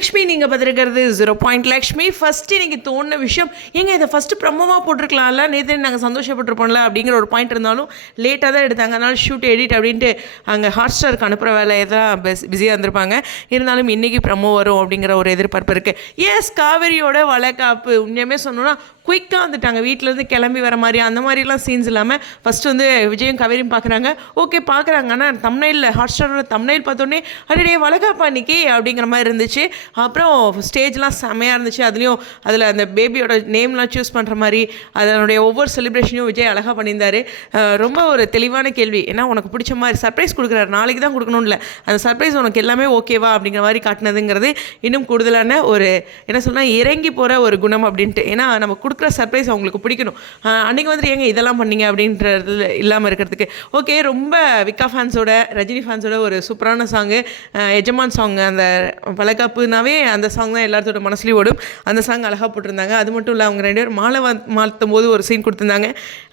லக்ஷ்மி நீங்கள் பார்த்துருக்கிறது zero point Lakshmi first எனக்கு தோணுன விஷயம் ஏங்க இதை ஃபஸ்ட்டு ப்ரமோவாக போட்டிருக்கலாம்ல? நேற்று நாங்கள் சந்தோஷப்பட்டிருப்போம்ல அப்படிங்கிற ஒரு பாயிண்ட் இருந்தாலும் லேட்டாக தான் எடுத்தாங்க. அதனால் ஷூட் எடிட் அப்படின்ட்டு அங்கே ஹாட் ஸ்டாருக்கு அனுப்புகிற வேலையை தான் பெஸ் பிஸியாக இருந்திருப்பாங்க. இருந்தாலும் இன்றைக்கி ப்ரமோ வரும் அப்படிங்கிற ஒரு எதிர்பார்ப்பு இருக்குது எஸ் காவேரியோட வளைகாப்பு. உண்மையுமே சொன்னோன்னா குயிக்காக வந்துட்டாங்க. வீட்டிலேருந்து கிளம்பி வர மாதிரி அந்த மாதிரிலாம் சீன்ஸ் இல்லாமல் ஃபஸ்ட்டு வந்து விஜயும் கவேரியும் பார்க்குறாங்க ஓகே பார்க்குறாங்க ஆனால் தம்னையில் ஹாட் ஸ்டாரோட தம்னைல் பார்த்தோன்னே அடடே வளகாப்பா அன்னைக்கு அப்படிங்கிற மாதிரி இருந்துச்சு. அப்புறம் ஸ்டேஜ்லாம் செம்மையாக இருந்துச்சு. அதுலேயும் அதில் அந்த பேபியோட நேம்லாம் சூஸ் பண்ணுற மாதிரி அதனுடைய ஒவ்வொரு செலிப்ரேஷனையும் விஜய் அழகாக பண்ணியிருந்தாரு. ரொம்ப ஒரு தெளிவான கேள்வி. ஏன்னா உனக்கு பிடிச்ச மாதிரி சர்ப்ரைஸ் கொடுக்குறாரு. நாளைக்கு தான் கொடுக்கணும்ல. அந்த சர்ப்ரைஸ் உனக்கு எல்லாமே ஓகேவா அப்படிங்கிற மாதிரி காட்டினதுங்கிறது இன்னும் கூடுதலான ஒரு என்ன சொன்னால் இறங்கி போகிற ஒரு குணம் அப்படின்ட்டு. ஏன்னா நம்ம கொடுக்குற சர்ப்ரைஸ் அவங்களுக்கு பிடிக்கணும். அன்றைக்கி வந்துட்டு ஏங்க இதெல்லாம் பண்ணீங்க அப்படின்றது இல்லாமல் இருக்கிறதுக்கு. ஓகே ரொம்ப விக்கா ஃபேன்ஸோட ரஜினி ஃபேன்ஸோட ஒரு சூப்பரான சாங்கு எஜமான் சாங் அந்த வளகாப்புனாவே அந்த சாங் தான் எல்லாத்தோட மனசுலையும் ஓடும். அந்த சாங் அழகாக போட்டிருந்தாங்க. அது மட்டும் இல்லை அவங்க ரெண்டு பேரும் மாலை மாற்றும் போது ஒரு சீன் கொடுத்துருந்தாங்க.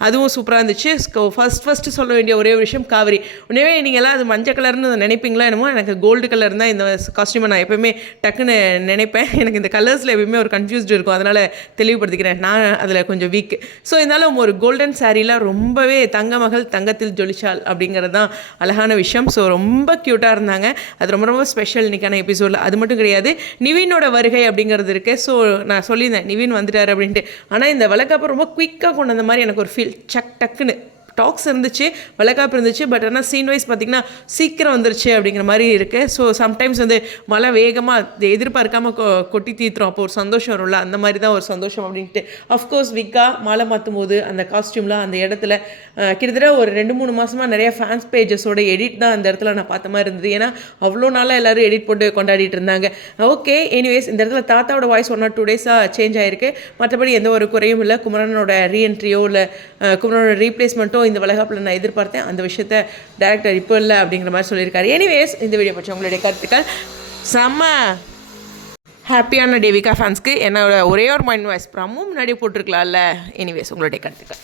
அதுவும் சூப்பராக இருந்துச்சு. ஃபர்ஸ்ட் ஃபஸ்ட்டு சொல்ல வேண்டிய ஒரே ஒரு விஷயம் காவிரி உடனே நீங்கள் எல்லாம் அது மஞ்சள் கலர்னு நினைப்பீங்களா என்னமோ? எனக்கு கோல்டு கலர் தான் இந்த காஸ்டியூமை நான் எப்பயுமே டக்குன்னு நினைப்பேன். எனக்கு இந்த கலர்ஸில் எப்பயுமே ஒரு கன்ஃபியூஸ்டு இருக்கும். அதனால் தெளிவுபடுத்திக்கிறேன். நான் அதில் கொஞ்சம் வீக் ஸோ இருந்தாலும் ஒரு கோல்டன் சாரீலாம் ரொம்பவே தங்க மகள் தங்கத்தில் ஜொலிச்சாள் அப்படிங்கிறது தான் அழகான விஷயம். ஸோ ரொம்ப க்யூட்டாக இருந்தாங்க. அது ரொம்ப ரொம்ப ஸ்பெஷல் இன்றைக்கான எபிசோடில் அது மட்டும் கிடையாது நிவினோட வருகை அப்படிங்கிறது இருக்கு. ஸோ நான் சொல்லியிருந்தேன் நிவின் வந்துட்டார் அப்படின்ட்டு. ஆனால் இந்த வழக்கப்போ ரொம்ப குயிக்காக கொண்டு வந்த மாதிரி எனக்கு ஒரு ஃபீல் சக் டக்குன்னு. டாக்ஸ் இருந்துச்சு வளகாப்பு இருந்துச்சு பட் ஆனால் சீன் வைஸ் பார்த்திங்கன்னா சீக்கிரம் வந்துருச்சு அப்படிங்கிற மாதிரி இருக்குது ஸோ சம்டைம்ஸ் வந்து மழை வேகமாக எதிர்பார்க்காமல் கொ கொட்டி தீத்துரும். அப்போ ஒரு சந்தோஷம் வரும்ல? அந்த மாதிரி தான் ஒரு சந்தோஷம் அப்படின்ட்டு. அஃப்கோர்ஸ் விக்கா மாலை மாற்றும் போது அந்த காஸ்டியூம்லாம் அந்த இடத்துல கிட்டத்தட்ட ஒரு ரெண்டு மூணு மாதமாக நிறைய ஃபேன்ஸ் பேஜஸோட எடிட் தான் அந்த இடத்துல நான் பார்த்த மாதிரி இருந்தது. ஏன்னா அவ்வளோ நாளாக எல்லாரும் எடிட் போட்டு கொண்டாடிட்டு இருந்தாங்க. ஓகே எனிவேஸ் இந்த இடத்துல தாத்தாவோட வாய்ஸ் ஒன் ஆர் டூ டேஸாக சேஞ்ச் ஆயிருக்கு. மற்றபடி எந்த ஒரு குறையும் இல்லை. குமரனோட ரீஎன்ட்ரியோ இல்லை குமரனோட ரீப்ளேஸ்மெண்ட்டோ இந்த வளகாப்பில் நான் எதிர்பார்த்தேன். அந்த விஷயத்த டேரக்டர் இப்போ இல்லை அப்படிங்கிற மாதிரி சொல்லியிருக்காரு. எனிவேஸ் இந்த வீடியோ பற்றி உங்களுடைய கருத்துக்கள். செம்ம ஹாப்பியான டேவிகா ஃபேன்ஸ்க்கு என்னோட ஒரே ஒரு மைண்ட் வாய்ஸ் ப்ரமும் முன்னாடி போட்டிருக்கலாம்ல. எனிவேஸ் உங்களுடைய கருத்துக்கள்.